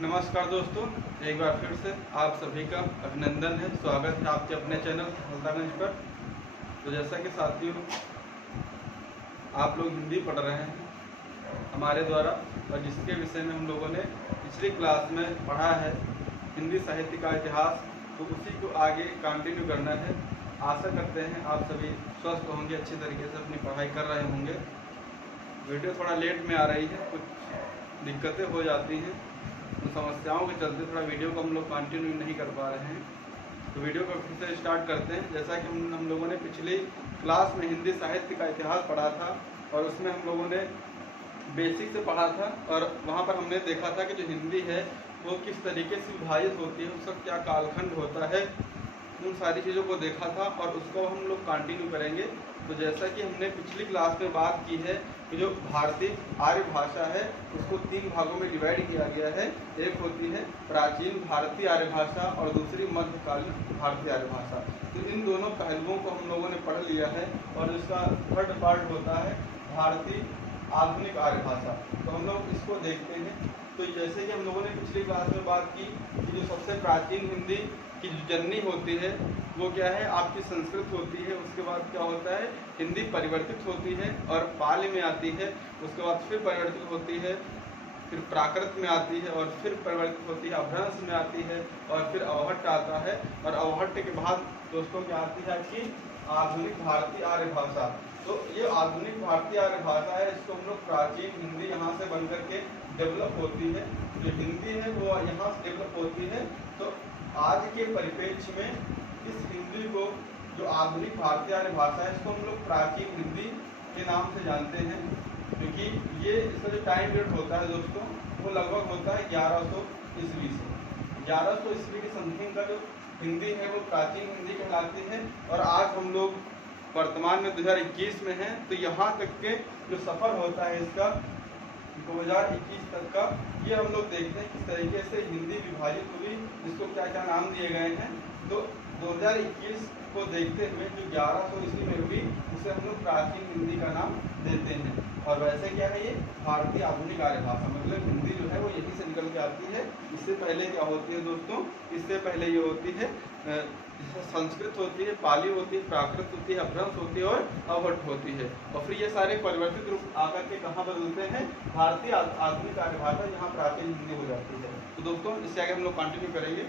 नमस्कार दोस्तों, एक बार फिर से आप सभी का अभिनंदन है, स्वागत है आपके अपने चैनल सफलतागंज पर। तो जैसा कि साथियों आप लोग हिंदी पढ़ रहे हैं हमारे द्वारा, और जिसके विषय में हम लोगों ने पिछली क्लास में पढ़ा है हिंदी साहित्य का इतिहास, तो उसी को आगे कंटिन्यू करना है। आशा करते हैं आप सभी स्वस्थ होंगे, अच्छी तरीके से अपनी पढ़ाई कर रहे होंगे। वीडियो थोड़ा लेट में आ रही है, कुछ दिक्कतें हो जाती हैं, तो समस्याओं के चलते थोड़ा वीडियो को हम लोग कंटिन्यू नहीं कर पा रहे हैं। तो वीडियो को फिर से स्टार्ट करते हैं। जैसा कि हम लोगों ने पिछली क्लास में हिंदी साहित्य का इतिहास पढ़ा था, और उसमें हम लोगों ने बेसिक से पढ़ा था, और वहाँ पर हमने देखा था कि जो हिंदी है वो किस तरीके से विभाजित होती है, उसका क्या कालखंड होता है, उन सारी चीज़ों को देखा था, और उसको हम लोग कंटिन्यू करेंगे। तो जैसा कि हमने पिछली क्लास में बात की है कि जो भारतीय आर्य भाषा है उसको 3 भागों में डिवाइड किया गया है। एक होती है प्राचीन भारतीय आर्य भाषा और दूसरी मध्यकालीन भारतीय आर्य भाषा। तो इन दोनों पहलुओं को हम लोगों ने पढ़ लिया है, और इसका थर्ड पार्ट होता है भारतीय आधुनिक आर्य भाषा। तो हम लोग इसको देखते हैं। तो जैसे कि हम लोगों ने पिछली क्लास में बात की कि जो सबसे प्राचीन हिंदी की जननी होती है वो क्या है, आपकी संस्कृत होती है। उसके बाद क्या होता है, हिंदी परिवर्तित होती है और पाली में आती है। उसके बाद फिर परिवर्तित होती है, फिर प्राकृत में आती है, और फिर परिवर्तित होती है, अपभ्रंश में आती है, और फिर अवहट्ट आता है। और अवहट्ट के बाद दोस्तों क्या आती है कि आधुनिक भारतीय आर्य भाषा। तो ये आधुनिक भारतीय आर्य भाषा है, इसको हम लोग प्राचीन हिंदी यहाँ से बन करके डेवलप होती है। जो हिंदी है वो यहाँ से डेवलप होती है। तो आज के परिप्रेक्ष्य में इस हिंदी को, जो आधुनिक भारतीय आर्य भाषा है, इसको हम लोग प्राचीन हिंदी के नाम से जानते हैं, क्योंकि ये इसका जो टाइम पीरियड होता है दोस्तों वो लगभग होता है 1100 ईस्वी से। 1100 ईस्वी की समथिंग का जो हिंदी है वो प्राचीन हिंदी कहलाती है। और आज हम लोग वर्तमान में 2021 में हैं, तो यहाँ तक के जो सफ़र होता है इसका 2021 तक का, ये हम लोग देखते हैं किस तरीके से हिंदी विभाजित हुई, इसको क्या क्या नाम दिए गए हैं। तो 2021 को देखते हुए जो 1100 ईस्वी में हुई उसे हम लोग प्राचीन हिंदी का नाम देते हैं। और वैसे क्या है, ये भारतीय आधुनिक आर्य भाषा, मतलब हिंदी जो है वो यहीं से निकल के आती है। इससे पहले क्या होती है दोस्तों, इससे पहले ये होती है संस्कृत होती है, पाली होती है, प्राकृत होती है, अपभ्रंश होती है और अवहट्ट होती है। और फिर ये सारे परिवर्तित रूप आकर के कहाँ बदलते हैं, भारतीय आधुनिक आर्य भाषा, यहाँ प्राचीन हिंदी हो जाती है। तो दोस्तों इससे आगे हम लोग कंटिन्यू करेंगे।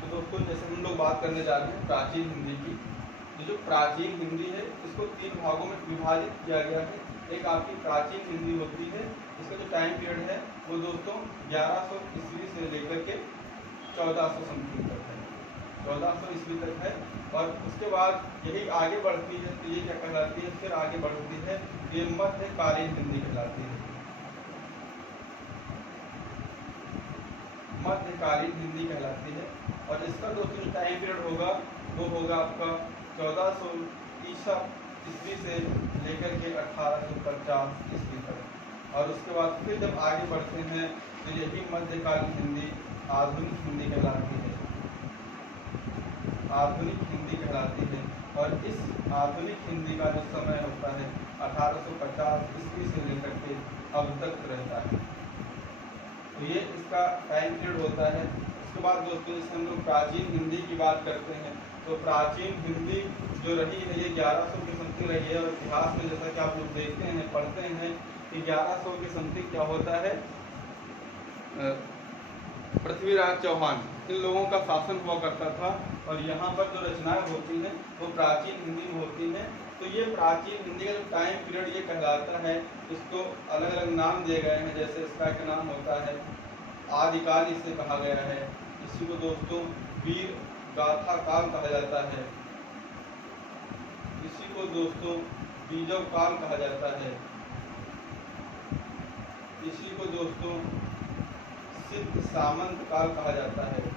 तो दोस्तों जैसे हम लोग बात करने जा रहे हैं प्राचीन हिंदी की, जो प्राचीन हिंदी है इसको 3 भागों में विभाजित किया गया है। एक आपकी प्राचीन हिंदी होती है, इसका जो टाइम पीरियड है वो दोस्तों 1100 ईस्वी से लेकर के 1400 समथिंग तक है, 1400 ईस्वी तक है। और उसके बाद यही आगे बढ़ती है, तो ये क्या कहलाती है, फिर आगे बढ़ती है, ये मध्यकालीन हिंदी कहलाती है। मध्यकालीन हिंदी कहलाती है। और इसका दोस्तों जो टाइम पीरियड होगा वो होगा आपका 1400 ईस्वी से लेकर के 1850 ईस्वी तक। और उसके बाद फिर जब आगे बढ़ते हैं तो यही मध्यकालीन हिंदी आधुनिक हिंदी कहलाती है, आधुनिक हिंदी कहलाती है। और इस आधुनिक हिंदी का जो समय होता है 1850 ईस्वी से लेकर के अब तक रहता है। तो ये इसका टाइम पीरियड होता है। उसके बाद दोस्तों जैसे हम लोग प्राचीन हिंदी की बात करते हैं, तो प्राचीन हिंदी जो रही है ये 1100 के समथिंग रही है। और इतिहास में जैसा कि आप लोग देखते हैं, पढ़ते हैं कि 1100 के समथिंग क्या होता है, पृथ्वीराज चौहान, इन लोगों का शासन हुआ करता था। और यहाँ पर जो रचनाएं होती हैं वो प्राचीन हिंदी में होती हैं। तो ये प्राचीन हिंदी का जो टाइम पीरियड ये कहलाता है, इसको अलग अलग नाम दिए गए हैं। जैसे इसका एक नाम होता है आदिकाल, इसे कहा गया है। इसी को दोस्तों वीर गाथा काल कहा जाता है। इसी को दोस्तों बीजव काल कहा जाता है। इसी को दोस्तों सिद्ध सामंत काल कहा जाता है।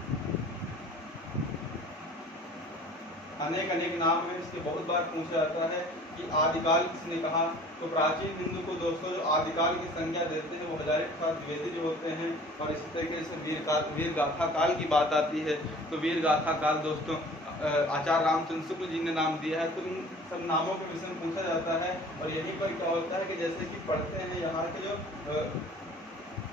अनेक अनेक नाम में इसके बहुत बार पूछा जाता है कि आदिकाल किसने कहा। तो प्राचीन हिंदू को दोस्तों जो आदिकाल की संज्ञा देते हैं वो हजारे प्रसाद द्विवेदी जो होते हैं। और इसी तरीके से वीर गाथा काल की बात आती है, तो वीर गाथा काल दोस्तों आचार्य रामचंद्र शुक्ल जी ने नाम दिया है। तो इन सब नामों के विषय में पूछा जाता है। और यहीं पर क्या होता है कि जैसे कि पढ़ते हैं यहाँ के जो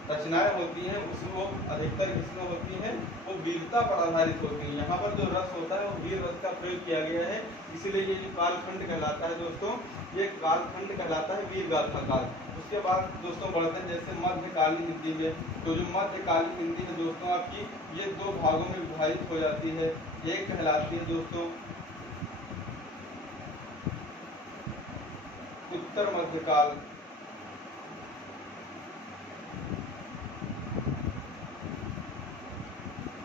रचनाएं होती हैं उसमें वो अधिकतर किसमें होती हैं, वो वीरता पर आधारित होती हैं। यहाँ पर जो रस होता है वो वीर रस का प्रयोग किया गया है, इसीलिए ये जो कालखंड कहलाता है दोस्तों, ये कालखंड कहलाता है वीर गाथा काल। उसके बाद दोस्तों बढ़ते हैं जैसे मध्यकालीन हिंदी में। तो जो मध्यकालीन हिंदी है दोस्तों आपकी ये दो भागों में विभाजित हो जाती है। एक कहलाती है दोस्तों उत्तर मध्यकाल,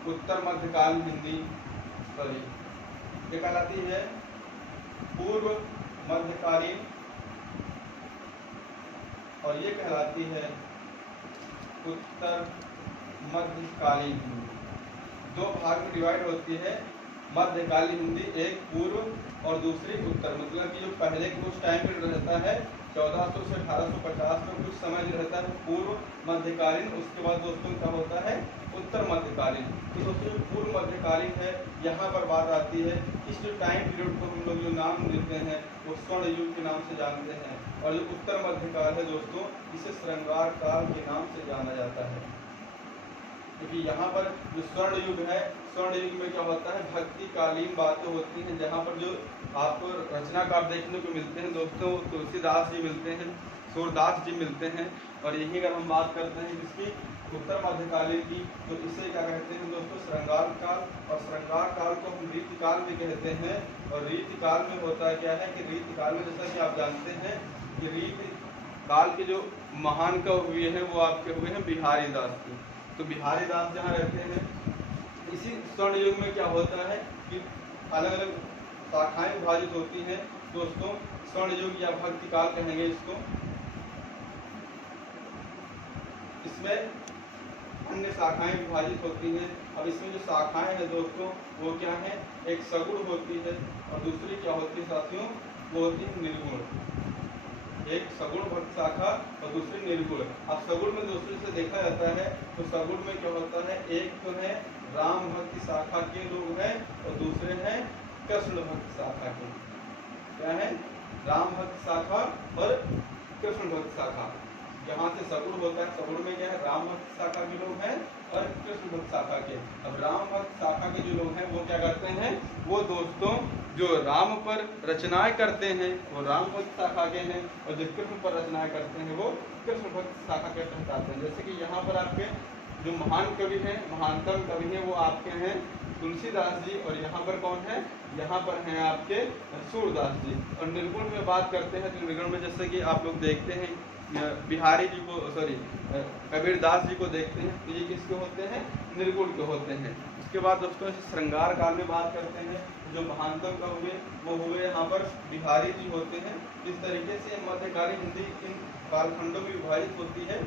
उत्तर मध्यकालीन हिंदी, सॉरी ये कहलाती है पूर्व मध्यकालीन, और ये कहलाती है उत्तर मध्यकालीन हिंदी। दो भाग में डिवाइड होती है मध्यकालीन हिंदी, एक पूर्व और दूसरी उत्तर। मतलब कि जो पहले कुछ टाइम पीरियड रहता है 1400 से 1850 में कुछ समय जो रहता है पूर्व मध्यकालीन, उसके बाद दोस्तों क्या होता है उत्तर मध्यकालीन। तो दोस्तों जो पूर्व मध्यकालीन है यहाँ पर बात आती है, इस जो टाइम पीरियड को हम लोग जो नाम देते हैं वो स्वर्ण युग के नाम से जानते हैं। और जो उत्तर मध्यकाल है दोस्तों इसे श्रृंगार काल के नाम से जाना जाता है। क्योंकि यहाँ पर जो स्वर्ण युग है, स्वर्ण युग में क्या होता है भक्तिकालीन बातें होती हैं, जहाँ पर जो आपको रचनाकार देखने को मिलते हैं दोस्तों, तुलसीदास जी मिलते हैं, सूरदास जी मिलते हैं। और यही अगर हम बात करते हैं जिसकी उत्तर मध्यकालीन की, तो इसे क्या कहते हैं दोस्तों श्रृंगार काल। और श्रृंगार काल को हम रीति काल भी कहते हैं। और रीति काल में होता क्या है कि रीति काल में जैसा कि आप जानते हैं कि रीति काल के जो महान कवि हुए हैं वो आपके हुए हैं बिहारी दास जी। तो बिहारी दास जहाँ रहते हैं, इसी स्वर्ण युग में क्या होता है कि अलग अलग शाखाएं विभाजित होती हैं दोस्तों। स्वर्ण युग या भक्ति काल कहेंगे इसको। इसमें अन्य शाखाएं विभाजित होती हैं। अब इसमें जो शाखाएं हैं दोस्तों वो क्या है, एक सगुण होती है और दूसरी क्या होती है साथियों, वो होती है निर्गुण। एक सगुण भक्त शाखा और दूसरी निर्गुण। अब सगुण में दोस्तों से देखा जाता है तो सगुण में क्या होता है, एक तो है राम भक्ति शाखा के लोग हैं और दूसरे हैं कृष्ण भक्त शाखा के। क्या है, राम भक्त शाखा और कृष्ण भक्त शाखा। यहाँ से सगुण होता है, सगुण में क्या है राम भक्त शाखा के लोग हैं और कृष्ण भक्त शाखा के। अब राम भक्त शाखा के जो लोग हैं वो क्या करते हैं, वो दोस्तों जो राम पर रचनाएं करते हैं वो राम भक्त शाखा के हैं, और जो कृष्ण पर रचनाएं करते हैं वो कृष्ण भक्त शाखा के कहलाते हैं। जैसे कि यहाँ पर आपके जो महान कवि हैं, महानतम कवि हैं वो आपके हैं तुलसीदास जी, और यहाँ पर कौन है, यहाँ पर हैं आपके सूरदास जी। और निर्गुण में बात करते हैं तो निर्गुण में जैसे कि आप लोग देखते हैं बिहारी जी को, सॉरी कबीरदास जी को देखते हैं तो ये किसके होते हैं, निर्गुण के होते हैं। उसके बाद दोस्तों श्रृंगार काल में बात करते हैं, जो महानतम का हुए वो हुए यहाँ पर बिहारी जी होते हैं। इस तरीके से मध्यकालीन हिंदी इन कालखंडों में विभाजित होती है।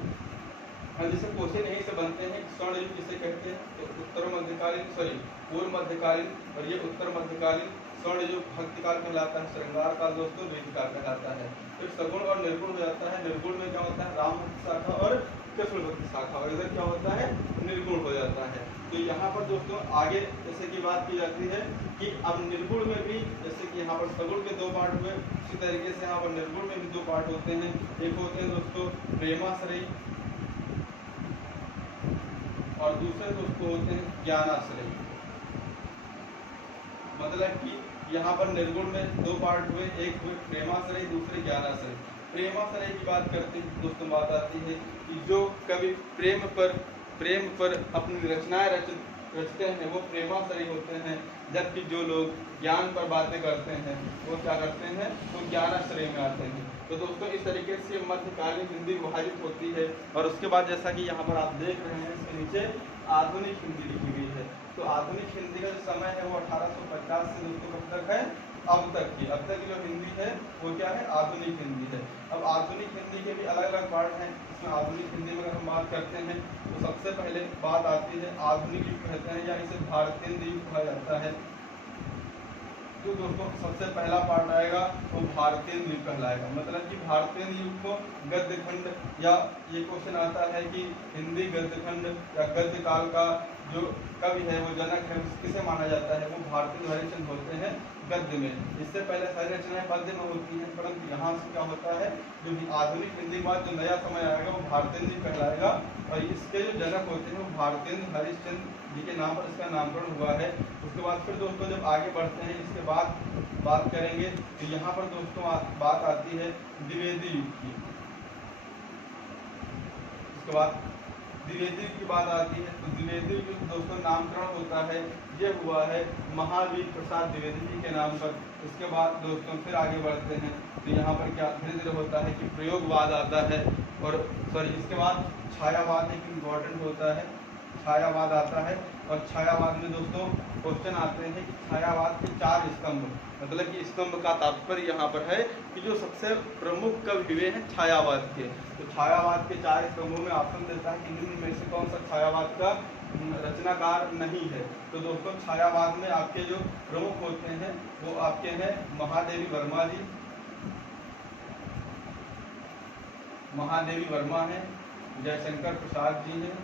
और जैसे क्वेश्चन यहीं से बनते हैं, स्वर्ण युग जिसे कहते हैं तो उत्तर मध्यकालीन, सॉरी पूर्व मध्यकालीन, और ये उत्तर मध्यकालीन। स्वर्ण युग भक्ति काल कहलाता है, श्रृंगार काल दोस्तों रीति काल कहलाता है। फिर सगुण और निर्गुण हो जाता है। निर्गुण में क्या होता है राम भक्ति शाखा और कृष्ण भक्ति शाखा, और इधर क्या होता है निर्गुण हो जाता है। तो यहाँ पर दोस्तों आगे जैसे की बात की जाती है कि अब निर्गुण में भी, जैसे कि यहाँ पर सगुण के दो पार्ट हुए, उसी तरीके से यहाँ पर निर्गुण में भी दो पार्ट होते हैं। एक होते हैं दोस्तों प्रेमाश्रयी और दूसरे दोस्तों होते हैं ज्ञानाश्रयी। मतलब कि यहाँ पर निर्गुण में दो पार्ट हुए, एक हुए प्रेमाश्रयी, दूसरे ज्ञानाश्रयी। प्रेमाश्रयी की बात करते हैं दोस्तों बात आती है कि जो कवि प्रेम पर अपनी रचनाएं रचते हैं वो प्रेमाश्रयी होते हैं, जबकि जो लोग ज्ञान पर बातें करते हैं वो क्या करते हैं, वो ज्ञानाश्रयी में आते हैं। तो दोस्तों इस तरीके से मध्यकालीन हिंदी विभाजित होती है। और उसके बाद जैसा कि यहाँ पर आप देख रहे हैं इसके नीचे आधुनिक हिंदी लिखी हुई है। तो आधुनिक हिंदी का जो समय है वो 1850 से दोस्तों कब तक है, अब तक की जो हिंदी है वो क्या है, आधुनिक हिंदी है। अब आधुनिक हिंदी के भी अलग अलग पार्ट हैं। इसमें आधुनिक हिंदी में अगर हम बात करते हैं तो सबसे पहले बात आती है आधुनिक युग कहते हैं या इसे भारतीय युग कहा जाता है। तो दोस्तों सबसे पहला पार्ट आएगा वो भारतीय युग कहलाएगा। मतलब कि भारतीय युग को गद्य खंड, या ये क्वेश्चन आता है कि हिंदी गद्य खंड या गद्य काल का जो कवि है, वो जनक है, किसे माना जाता है, वो भारतेंदु हरिश्चंद्र होते हैं गद्य में। इससे पहले सारी रचनाएं पद्य में होती हैं, परंतु यहाँ से क्या होता है, जो आधुनिक हिंदी के बाद जो नया समय आएगा वो भारतेंदु कहलाएगा, और इसके जो जनक होते हैं वो भारतेंदु हरिश्चंद्र जी के नाम पर इसका नामकरण हुआ है। उसके बाद फिर दोस्तों जब आगे बढ़ते हैं, इसके बाद बात करेंगे तो यहाँ पर दोस्तों बात आती है द्विवेदी युग की। उसके बाद द्विवेदी की बात आती है, तो द्विवेदी युग दोस्तों नामकरण होता है, ये हुआ है महावीर प्रसाद द्विवेदी जी के नाम पर। इसके बाद दोस्तों फिर आगे बढ़ते हैं, तो यहाँ पर क्या धीरे धीरे होता है कि प्रयोगवाद आता है, और इसके बाद छायावाद एक इम्पॉर्टेंट होता है, छायावाद आता है। और छायावाद में दोस्तों क्वेश्चन आते हैं कि छायावाद के 4 स्तंभ, मतलब कि स्तंभ का तात्पर्य यहाँ पर है कि जो सबसे प्रमुख कवि हुए हैं छायावाद के। तो छायावाद के 4 स्तंभों में ऑप्शन देता है कि निम्न में से कौन सा छायावाद का रचनाकार नहीं है। तो दोस्तों छायावाद में आपके जो प्रमुख होते हैं वो आपके हैं महादेवी वर्मा जी, महादेवी वर्मा है, जयशंकर प्रसाद जी हैं,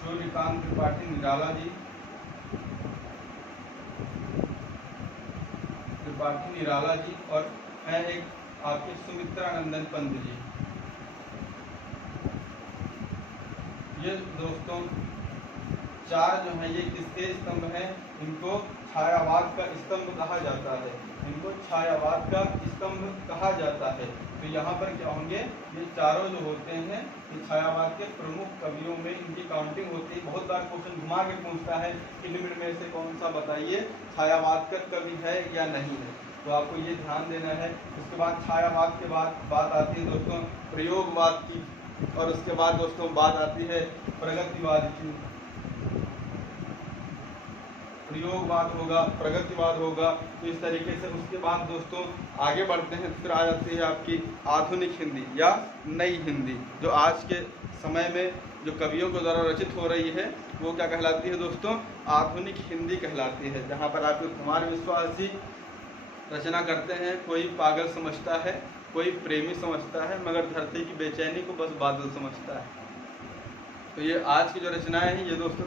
सूर्यकांत त्रिपाठी निराला जी, और है एक आपके सुमित्रानंदन पंत जी। ये दोस्तों 4 जो है ये किसके स्तंभ हैं, इनको छायावाद का स्तंभ कहा जाता है, इनको छायावाद का स्तंभ कहा जाता है। तो यहाँ पर क्या होंगे, ये चारों जो होते हैं ये छायावाद के प्रमुख कवियों में इनकी काउंटिंग होती है। बहुत बार क्वेश्चन घुमा के पूछता है कि निम्न में से कौन सा बताइए छायावाद का कवि है या नहीं है, तो आपको ये ध्यान देना है। उसके बाद छायावाद के बाद बात आती है दोस्तों प्रयोगवाद की, और उसके बाद दोस्तों बात आती है प्रगतिवाद की। प्रयोगवाद होगा, प्रगतिवाद होगा, तो इस तरीके से। उसके बाद दोस्तों आगे बढ़ते हैं, फिर आ जाती है आपकी आधुनिक हिंदी या नई हिंदी, जो आज के समय में जो कवियों के द्वारा रचित हो रही है वो क्या कहलाती है दोस्तों, आधुनिक हिंदी कहलाती है। जहाँ पर आपके कुमार विश्वास जी रचना करते हैं, कोई पागल समझता है, कोई प्रेमी समझता है, मगर धरती की बेचैनी को बस बादल समझता है। तो ये आज की जो रचनाएं हैं ये दोस्तों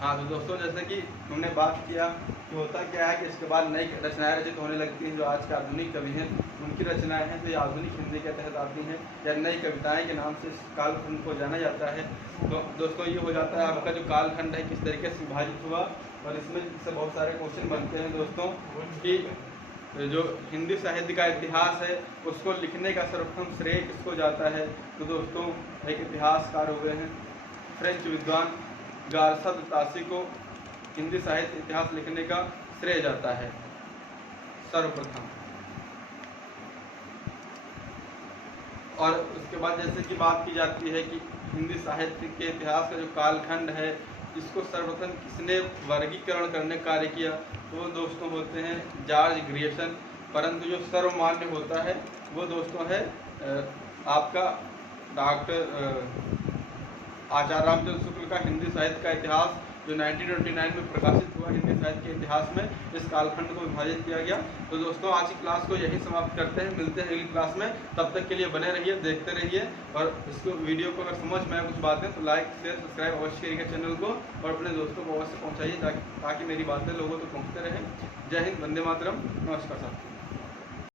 हाँ। तो दोस्तों जैसे कि हमने बात किया कि होता क्या है कि इसके बाद नई रचनाएं रचित होने लगती हैं, जो आज के आधुनिक कवि हैं उनकी रचनाएं हैं, तो ये आधुनिक हिंदी के तहत आती हैं, या नई कविताएं के नाम से इस कालखंड को जाना जाता है। तो दोस्तों ये हो जाता है आपका जो कालखंड है किस तरीके से विभाजित हुआ, और इसमें से बहुत सारे क्वेश्चन बनते हैं दोस्तों कि जो हिंदी साहित्य का इतिहास है उसको लिखने का सर्वप्रथम श्रेय किसको जाता है। तो दोस्तों एक इतिहासकार हुए हैं फ्रेंच विद्वान गारसद तासी को हिंदी साहित्य इतिहास लिखने का श्रेय जाता है सर्वप्रथम। और उसके बाद जैसे कि बात की जाती है कि हिंदी साहित्य के इतिहास का जो कालखंड है इसको सर्वप्रथम किसने वर्गीकरण करने का कार्य किया, तो वो दोस्तों होते हैं जॉर्ज ग्रियर्सन। परंतु जो सर्वमान्य होता है वो दोस्तों है आपका डॉक्टर आचार्य रामचंद्र शुक्ल का हिंदी साहित्य का इतिहास, जो 1929 में प्रकाशित हुआ हिंदी साहित्य के इतिहास में इस कालखंड को विभाजित किया गया। तो दोस्तों आज की क्लास को यही समाप्त करते हैं, मिलते हैं अगली क्लास में। तब तक के लिए बने रहिए, देखते रहिए, और इसको वीडियो को अगर समझ में आए कुछ बातें तो लाइक शेयर सब्सक्राइब अवश्य करिए चैनल को, और अपने दोस्तों को अवश्य पहुँचाइए ताकि मेरी बातें लोगों तक पहुँचते रहें। जय हिंद, वंदे मातरम, नमस्कार साथियों।